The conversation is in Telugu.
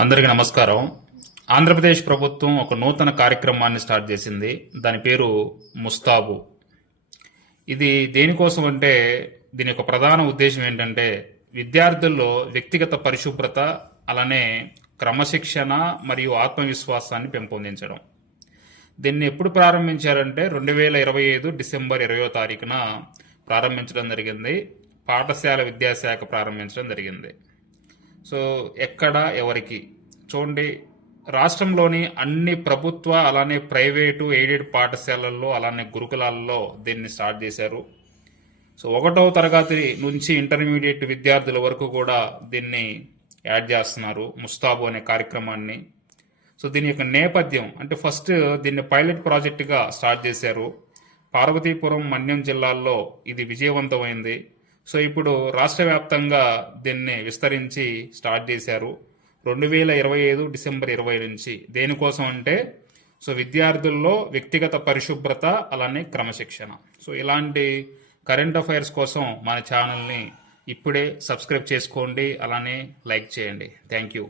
అందరికీ నమస్కారం. ఆంధ్రప్రదేశ్ ప్రభుత్వం ఒక నూతన కార్యక్రమాన్ని స్టార్ట్ చేసింది. దాని పేరు ముస్తాబు. ఇది దేనికోసం అంటే దీని యొక్క ప్రధాన ఉద్దేశం ఏంటంటే విద్యార్థుల్లో వ్యక్తిగత పరిశుభ్రత, అలానే క్రమశిక్షణ మరియు ఆత్మవిశ్వాసాన్ని పెంపొందించడం. దీన్ని ఎప్పుడు ప్రారంభించారంటే 2025 డిసెంబర్ 20వ తారీఖున ప్రారంభించడం జరిగింది. పాఠశాల విద్యాశాఖ ప్రారంభించడం జరిగింది. సో ఎక్కడ ఎవరికి చూడండి, రాష్ట్రంలోని అన్ని ప్రభుత్వ అలానే ప్రైవేటు ఎయిడెడ్ పాఠశాలల్లో అలానే గురుకులాల్లో దీన్ని స్టార్ట్ చేశారు. సో 1వ తరగతి నుంచి ఇంటర్మీడియట్ విద్యార్థుల వరకు కూడా దీన్ని యాడ్ చేస్తున్నారు, ముస్తాబు అనే కార్యక్రమాన్ని. సో దీని యొక్క నేపథ్యం అంటే ఫస్ట్ దీన్ని పైలట్ ప్రాజెక్టుగా స్టార్ట్ చేశారు. పార్వతీపురం, మన్యం జిల్లాల్లో ఇది విజయవంతమైంది. సో ఇప్పుడు రాష్ట్ర వ్యాప్తంగా దీన్ని విస్తరించి స్టార్ట్ చేశారు 2025 డిసెంబర్ 20 నుంచి. దేనికోసం అంటే సో విద్యార్థుల్లో వ్యక్తిగత పరిశుభ్రత అలానే క్రమశిక్షణ. సో ఇలాంటి కరెంట్ అఫైర్స్ కోసం మన ఛానల్ని ఇప్పుడే సబ్స్క్రైబ్ చేసుకోండి, అలానే లైక్ చేయండి. Thank you.